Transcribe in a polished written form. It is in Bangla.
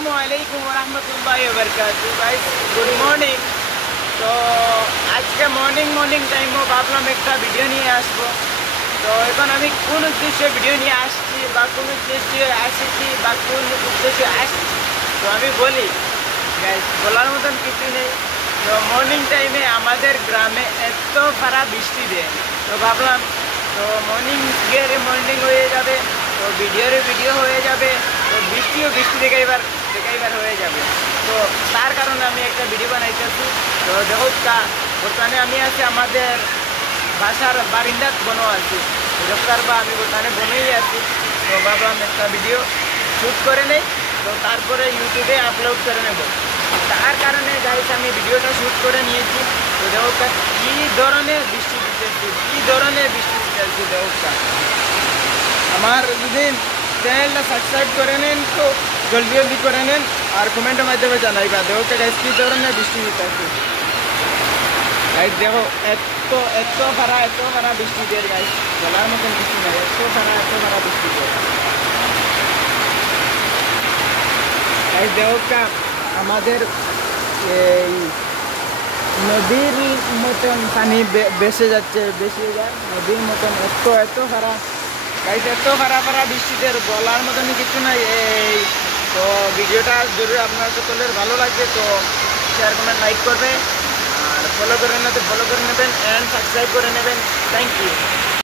আসসালামু আলাইকুম ওয়া রাহমাতুল্লাহি ওয়া বারাকাতুহু গাইস গুড মর্নিং। তো আজকে মর্নিং টাইমও ভাবলাম একটা ভিডিও নিয়ে আসবো। তো এখন আমি কোন উদ্দেশ্যে ভিডিও নিয়ে আসছি বা কোন উদ্দেশ্যে আসছি বা কোন উদ্দেশ্যে আসছি তো আমি বলি গাইস, বলার মতন কিছু নেই। তো মর্নিং টাইমে আমাদের গ্রামে এত খারাপ বৃষ্টি দেয়, তো ভাবলাম তো মর্নিং হয়ে যাবে, তো ভিডিও হয়ে যাবে, তো বৃষ্টি দেখাইবার হয়ে যাবে। তো তার কারণে আমি একটা ভিডিও বানাইতেছি। তো দেখো বর্তমানে আমি আছি আমাদের বাসার বারিন্দাত বনো আছি, রফতার বা আমি বর্তমানে বনেই আছি। তো ভাবলাম একটা ভিডিও শ্যুট করে নেই, তো তারপরে ইউটিউবে আপলোড করে নেব। তার কারণে গাইস আমি ভিডিওটা শ্যুট করে নিয়েছি। তো দেখো কী ধরনের বৃষ্টি দিতেছি, দেখো আমার যদি চ্যানেলটা সাবস্ক্রাইব করে নেন তো জলদি করে নেন আর কমেন্টের মাধ্যমে জানাইবা। দেখো গাইস কী ধরনের বৃষ্টি দিতেছি। গাইস দেখো এত খারাপ বৃষ্টি দেয় গাইস, বলার মতন বৃষ্টি নেই, এত খারাপ বৃষ্টি দেয় গাইস। দেখো আমাদের এই নদীর মতন পানি বেসে যাচ্ছে, নদীর মতন এত খারাপ গাইস, এত খারাপ বৃষ্টিতে বলার মতন কিছু নাই। তো ভিডিওটা জরুরি আপনার সকলের ভালো লাগবে, তো শেয়ার কমেন্ট লাইক করবে আর ফলো করে নেবেন অ্যান্ড সাবস্ক্রাইব করে নেবেন। Thank you.